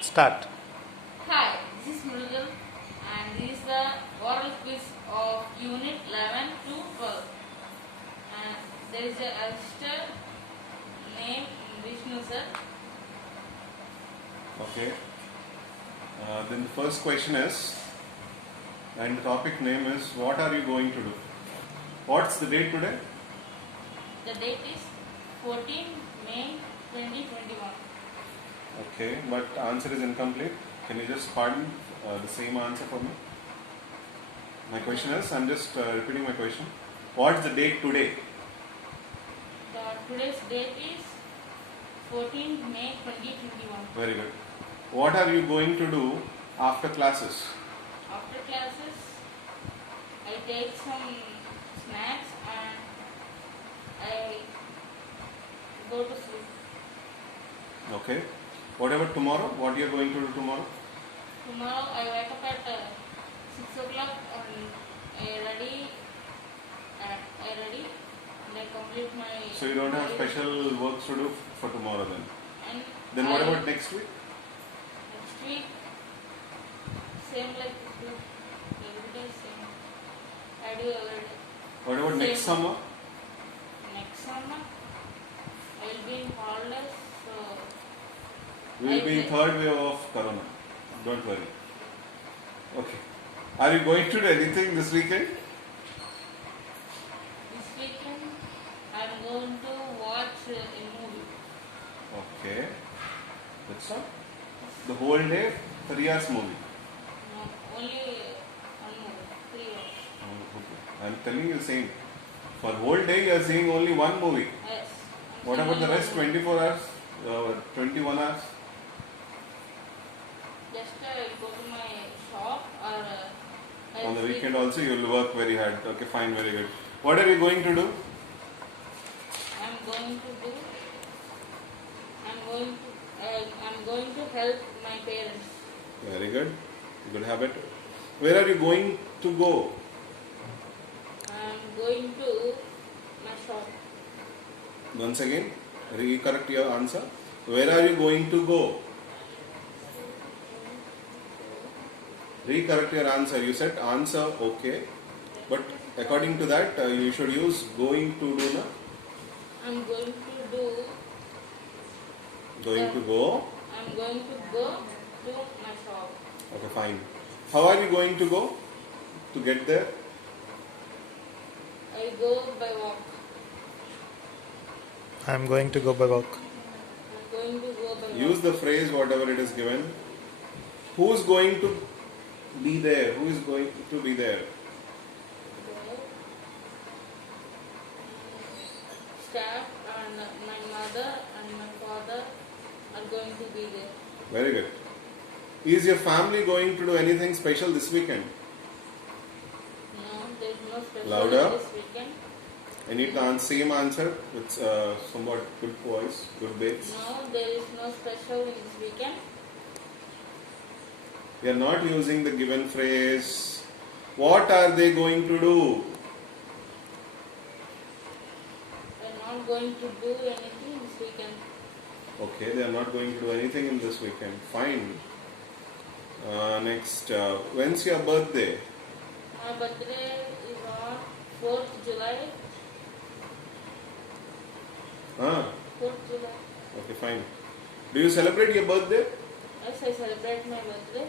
Start. Hi, this is Mrugam and this is the oral quiz of Unit 11 to 12. And there is a assistant named Vishnu sir. Okay. Then the first question is, and the topic name is, what are you going to do? What's the date today? The date is 14 May 2021. Okay, but answer is incomplete. Can you just pardon the same answer for me? My question is, I'm just repeating my question. What's the date today? Today's date is 14 May 2021. Very good. What are you going to do after classes? After classes, I take some snacks and I go to sleep. Okay. What about tomorrow? What you are going to do tomorrow? Tomorrow I wake up at 6 o'clock and I ready and I complete my. So you don't have special works to do for tomorrow then? And Then what about next week? next week? Same like this week. Every day same. I do every day. What about next Same. summer? Next summer I will be in holidays, so We will be in third wave of corona. Don't worry. Okay. Are you going to do anything this weekend? this weekend I am going to watch a movie. Okay. That's all. The whole day, 3 hours movie. No, only one movie, 3 hours. Oh, okay. I'm telling you the same. For whole day you are seeing only one movie. Yes. What about the rest 24 hours? 21 hours? Just go to my shop or I'll On the sleep. weekend also you will work very hard. Okay, fine, very good. What are you going to do? I'm going to help my parents. Very good. Good habit. Where are you going to go? I'm going to my shop. Once again, recorrect your answer. Where are you going to go? Recorrect your answer. You said answer okay, but according to that, you should use going to do na? I'm going to do. Going to go. I'm going to go to my shop. Okay, fine. How are you going to go to get there? I go by walk. I'm going to go by walk. I'm going to go by walk. Use the phrase whatever it is given. Who's going to be there? Who is going to be there? Staff and my mother and my father are going to be there. Very good. Is your family going to do anything special this weekend? No, there is no special Louder. this weekend. I need the same answer with somewhat good voice, good bass. No, there is no special in this weekend. We are not using the given phrase. What are they going to do? They're not going to do anything this weekend. Okay, they are not going to do anything in this weekend. Fine. Next, when's your birthday? My birthday is on 4th July. Ah, 4th July. okay, fine. Do you celebrate your birthday? Yes, I celebrate my birthday.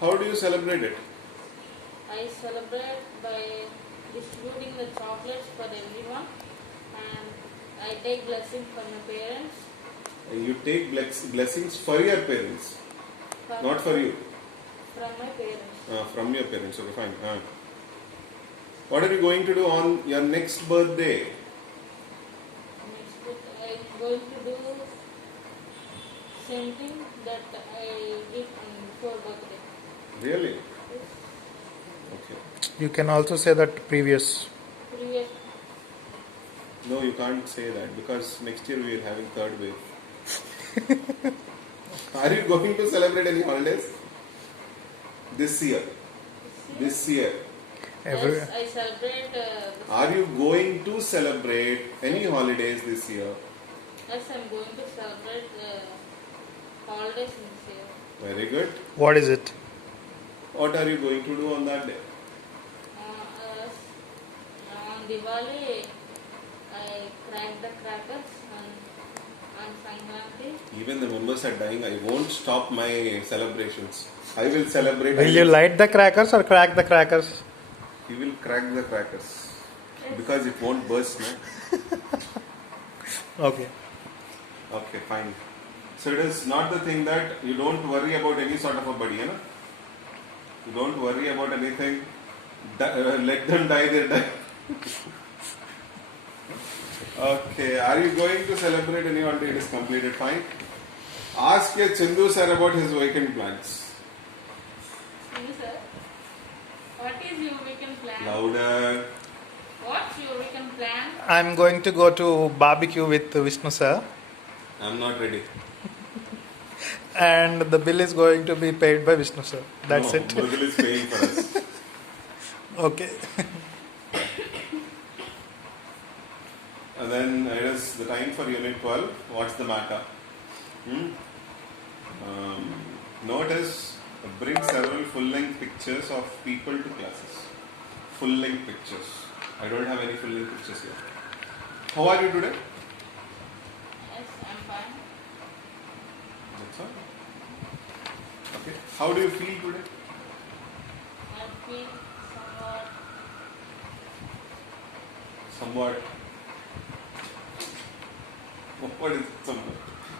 How do you celebrate it? I celebrate by distributing the chocolates for everyone and I take blessings from my parents. You take blessings for your parents, not for you. From my parents. From your parents, okay, fine. What are you going to do on your next birthday? Next, I'm going to do same thing that I did on before birthday. Really? Yes. Okay. You can also say that previous. Previous. No, you can't say that because next year we are having third wave. Are you going to celebrate any holidays? This year. This year. Yes, I celebrate. Are you going to celebrate any holidays this year? Yes, I'm going to celebrate holidays holidays in this year. Very good. What is it? What are you going to do on that day? On Diwali, I crack the crackers on Sankranti. Even the members are dying. I won't stop my celebrations. I will celebrate. Will you light the crackers or crack the crackers? You will crack the crackers because it won't burst, no? Okay. Okay, fine. So it is not the thing that you don't worry about any sort of a body, you know? You don't worry about anything. Let them die, they die. Okay, are you going to celebrate any holiday? It is completed, fine. Ask your Chindu sir about his weekend plans. You, sir, what is your weekend plan? Louder. What's your weekend plan? I'm going to go to barbecue with Vishnu sir, I'm not ready. and the bill is going to be paid by Vishnu sir. That's No, it. Murugal is paying for us. Okay. And then it is the time for Unit 12. What's the matter? Notice, bring several full-length pictures of people to classes. Full-length pictures. I don't have any full-length pictures here. How are you today? Yes, I'm fine. That's all. Okay. How do you feel today? I feel somewhat. Somewhat. What is somewhat?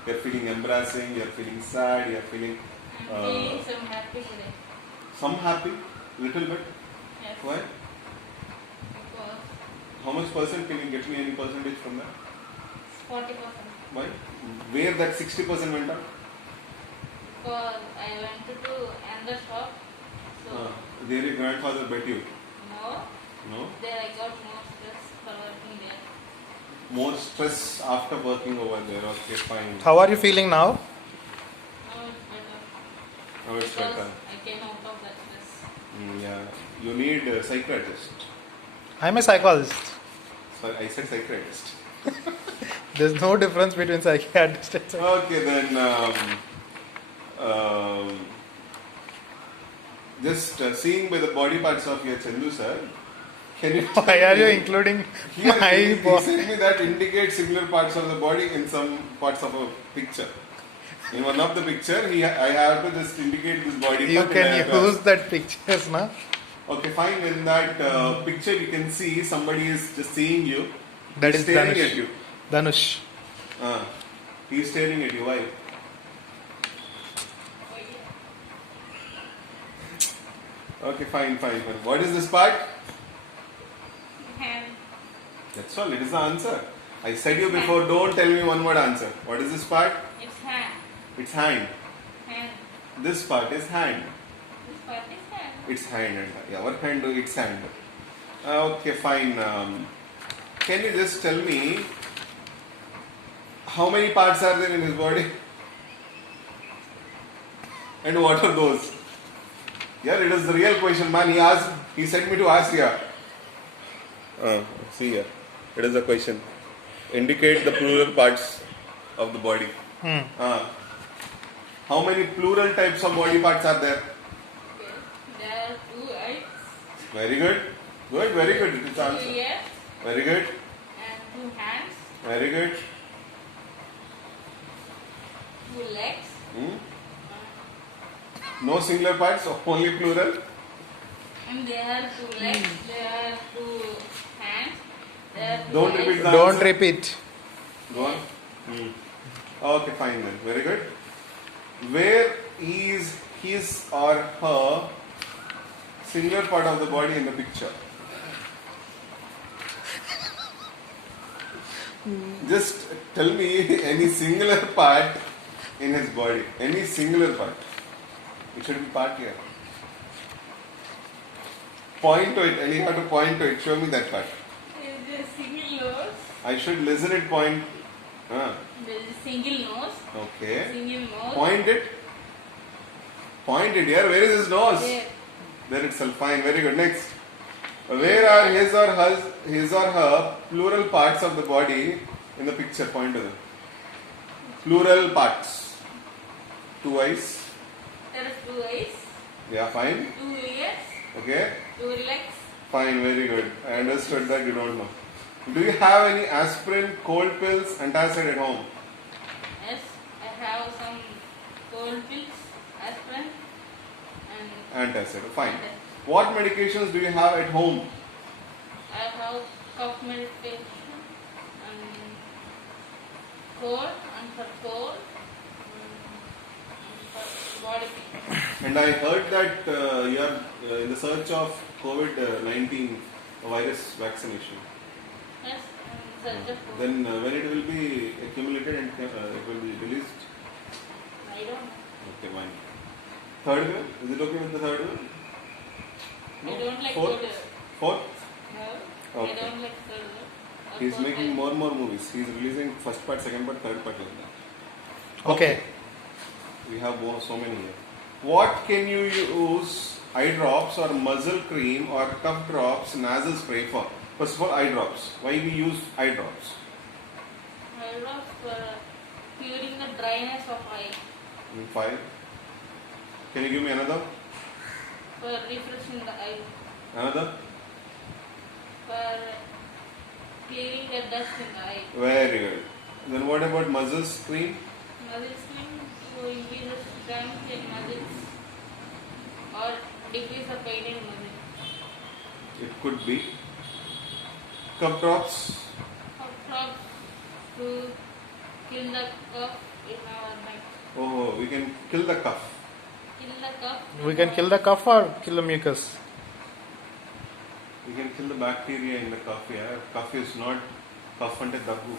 You're feeling embarrassing, you're feeling sad, you're feeling I'm feeling some happy today. some happy, little bit. Yes. Why? Because How much percent? Can you get me any percentage from that? 40%. Why? Where that 60% went up? Because I went to end the shop. So, There your grandfather bet you. no, No? there I got more stress for working there. More stress after working over there. Okay, fine. How are you feeling now? Now it's better. Now it's Because better. I came out of that stress. Yeah. You need a psychiatrist. I'm a psychologist. Sorry, I said psychiatrist. There's no difference between psychiatrist and psychologist. Okay, then just seeing by the body parts of your Chandu sir, can you tell Why are you me- including Here, my he body? sent me that indicates similar parts of the body in some parts of a picture. In one of the picture, I have to just indicate this body You part. and I can have to use that pictures, na? Okay, fine. In that picture, you can see somebody is just seeing you. That He's is staring Dhanush. at you. Dhanush. He's staring at you. Why? Okay, fine. What is this part? Hand. That's all. It is the answer. I said you before. Don't tell me one word answer. What is this part? It's hand. It's hand. Hand. This part is hand. This part is hand. It's hand and our hand do its hand. Okay, fine. Can you just tell me how many parts are there in his body? And what are those? Yeah, it is the real question, man. He sent me to ask here. See here. It is a question. Indicate the plural parts of the body. How many plural types of body parts are there? Okay. There are 2 eyes, Very good. Very good. It is 2 answer. ears, Very good. and 2 hands, Very good. 2 legs, No singular parts, only plural. and there are 2 legs, there are 2 hands, there are 2 Don't eyes. repeat the Don't answer. repeat. Go on. Okay, fine then. Very good. Where is his or her singular part of the body in the picture? Just tell me any singular part in his body. Any singular part. It should be part here. Point to it, and you have to point to it. Show me that part. There is a single nose, I should listen it, point. there is a single nose, Okay. single nose. Point it. Point it here. Where is his nose? There. There itself. Fine. Very good. Next. Where are his or her plural parts of the body in the picture? Point to them. Plural parts. 2 eyes. There are 2 eyes, Yeah, fine. 2 ears, Okay. 2 legs. Fine, very good. I understood that you don't know. Do you have any aspirin, cold pills, antacid at home? Yes, I have some cold pills, aspirin, and Antacid, fine. What medications do you have at home? I have cough medication and cold and for cold and for body pain. And I heard that you are in the search of COVID-19 virus vaccination. Yes, and search of food. Then when it will be accumulated and it will be released? I don't know. Okay, fine. Third wave? Is it okay with the third wave? I don't like Fourth? cold. Fourth? No, Okay. I don't like cold. He's making more and more movies. He's releasing first part, second part, third part like that. Okay. We have so many here. What can you use eye drops or muzzle cream or cough drops, nasal spray for? First of all, eye drops. Why we use eye drops? I love for curing the dryness of eye, 5. Can you give me another? for refreshing the eye, Another? for clearing the dust in the eye. Very good. Then what about muzzle cream? Muscle spring to increase the strength in muscles or decrease the pain in muscles. It could be. Cough drops. Cough drops to kill the cough in our neck. Oh, we can kill the cough. Kill the cough. We can kill the cough or kill the mucus. We can kill the bacteria in the cough. Yeah, cough is not cough ante daggu.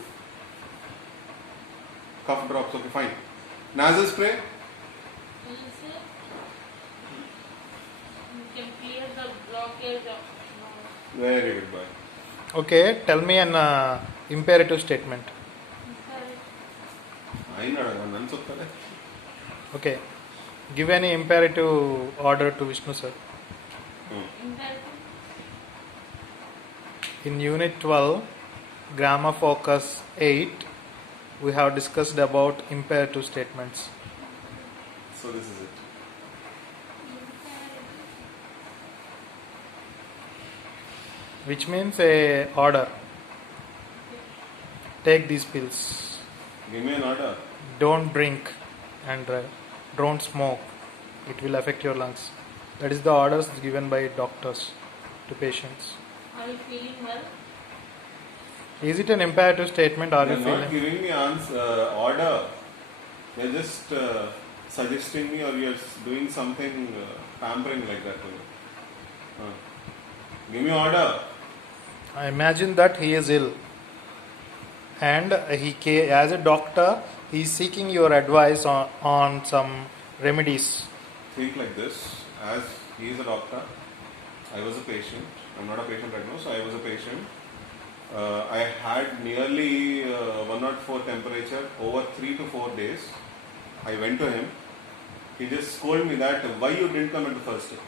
Cough drops. Okay, fine. Nasal spray. You can clear the blockage of nose. Very good boy. Okay, tell me an imperative statement. None sottare. Okay, give any imperative order to Vishnu sir. Imperative. In Unit 12, Grammar Focus 8, we have discussed about imperative statements. So this is it. Which means a order. Take these pills. Give me an order. Don't drink and drive. Don't smoke. It will affect your lungs. That is the orders given by doctors to patients. Are you feeling well? Is it an imperative statement? Are You're you not feeling? giving me order. You're just suggesting me, or you're doing something pampering like that to me. Give me order. I imagine that he is ill, and as a doctor, he is seeking your advice on some remedies. Think like this. As he is a doctor, I was a patient. I'm not a patient right now, so I was a patient. I had nearly 104 temperature over 3 to 4 days. I went to him. He just scolded me that why you didn't come at the first day.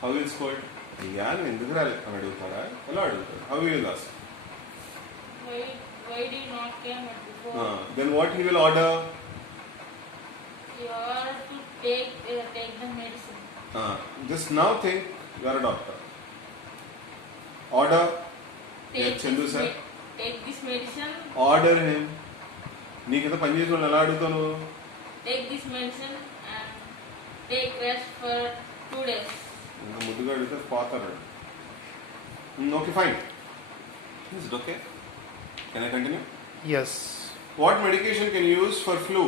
How will scold? How will you ask? Why do you not come at before? Then what he will order? You are to take the medicine. Just now think you are a doctor. Order. Take, Chandu this, sir. take this medicine. Order him. నీకు పని చేసి వాళ్ళు ఎలా అడుగుతాను? Take this medicine and take rest for 2 days. ఇంకా ముద్దుగా అడిగితే పోతారు. Okay fine. Is it okay? Can I continue? Yes. What medication can you use for flu?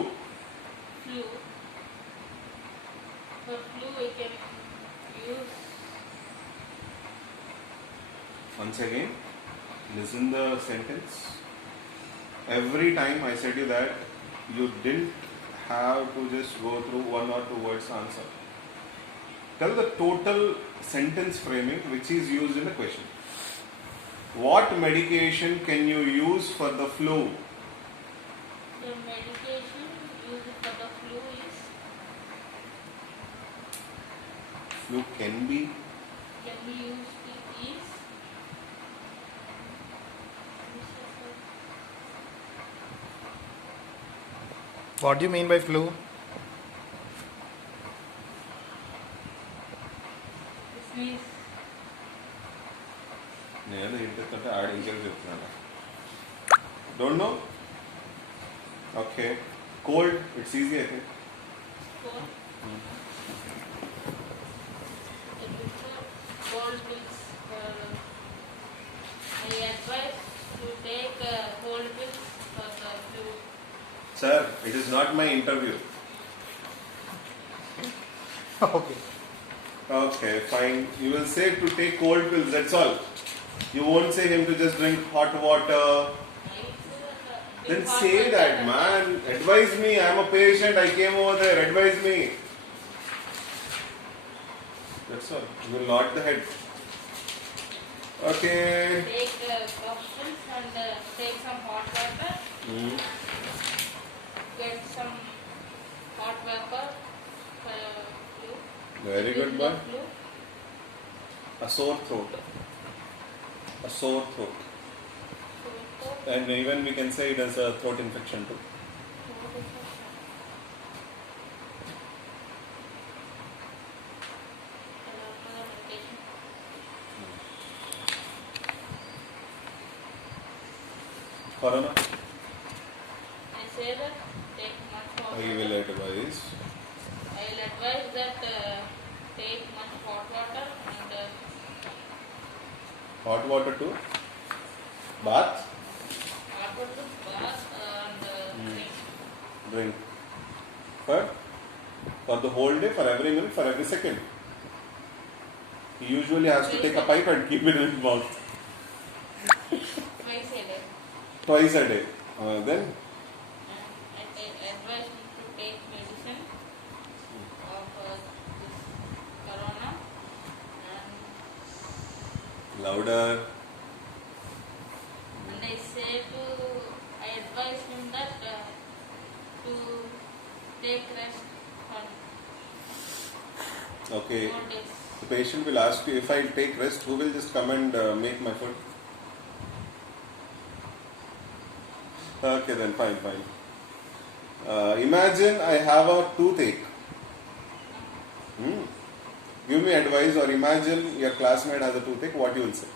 Flu. For flu, we can use. Once again, listen the sentence. Every time I said you that you didn't have to just go through 1 or 2 words answer. Tell the total sentence framing which is used in the question. What medication can you use for the flu? The medication used for the flu is Flu can be used is What do you mean by flu? fees. నేను ఏంటంటే ఆడ ఇంకేం చెప్తున్నాను. Don't know. Okay, cold it's easy అయితే. Cold. Cold pills. I advise to take cold pills for the flu. Sir, it is not my interview. Okay. Okay, fine. You will say to take cold pills, that's all. You won't say him to just drink hot water. Then say that, man. Advise me. I'm a patient. I came over there. Advise me. That's all. You will nod the head. Okay. Take capsules and take some hot water. Get some hot vapor for flu. Very good, With boy. the flu. A sore throat. A sore throat. And even we can say it as a throat infection too. Corona. I say that take much hot I will advise. I will advise that take much hot water and Hot water too. Bath. hot water bath and drink. Drink. For the whole day, for every minute, for every second. He usually has to take a pipe and keep it in his mouth. Twice a day. Twice a day. Then I advise him to take medicine of this corona and louder. I advise him that to take rest for Okay. more days. The patient will ask you, if I take rest, who will just come and make my food? Okay, then fine. Imagine I have a toothache. Give me advice, or imagine your classmate has a toothache. What you will say?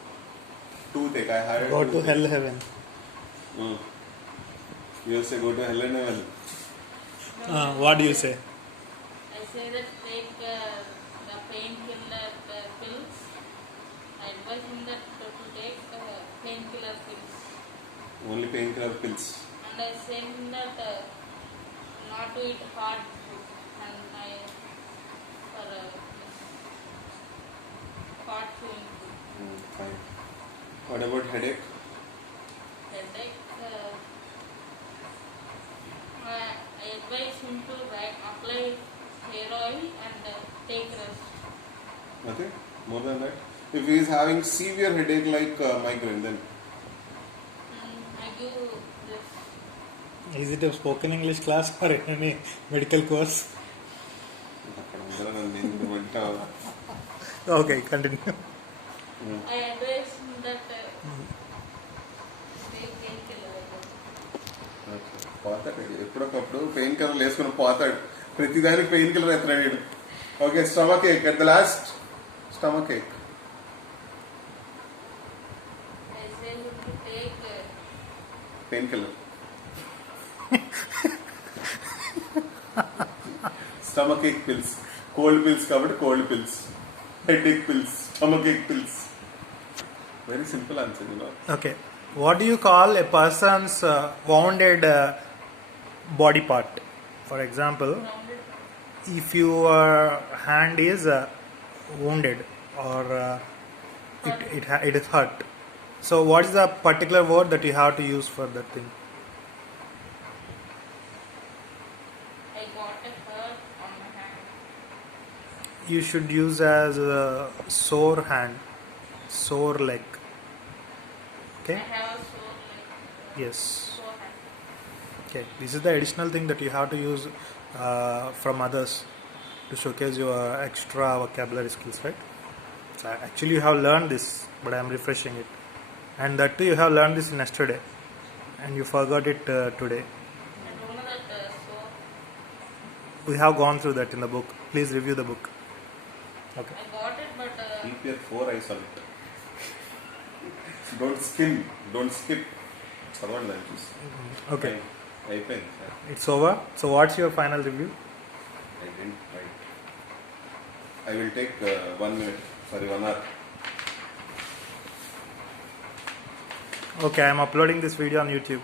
Toothache. I had a Go to toothache. hell heaven. You will say go to hell and heaven. What do you say? I say that take the painkiller pills. I advise him that to take painkiller pills. Only painkiller pills. And I say him that not to eat hard food and for hard food. Fine. What about headache? Headache. I advise him to apply hair oil and take rest. Nothing? More than that? If he is having severe headache like migraine, then I give this. Is it a spoken English class or any medical course? Okay, continue. I advise him that take painkiller. పోతాడు ఎప్పుడొకప్పుడు pain killer వేసుకుని పోతాడు. ప్రతిదానికి pain killer ఎత్తున్నాడు. Okay, stomach ache at the last. Stomach ache. I say him to take pain killer. Stomach ache pills. Cold pills కాబట్టి cold pills. Head ache pills. Stomach ache pills. Very simple answer, you know. Okay. What do you call a person's wounded body part? For example, rounded. if your hand is wounded or it is hurt, so what is the particular word that you have to use for that thing? I got a hurt on my hand. You should use as sore hand, sore leg. I Okay. have a sore leg. Yes. Sore hand. Okay. This is the additional thing that you have to use from others to showcase your extra vocabulary skills, right? So actually you have learned this, but I am refreshing it. And that too you have learned this yesterday and you forgot it today. I don't know that sore. We have gone through that in the book. Please review the book. Okay. I got it, but Keep your 4 eyes on it. Don't skim. Don't skip. చదవండి దాన్ని చూసి. Okay. అయిపోయింది sir. It's over. So what's your final review? I didn't write. I will take 1 minute. Sorry, 1 hour. Okay, I'm uploading this video on YouTube.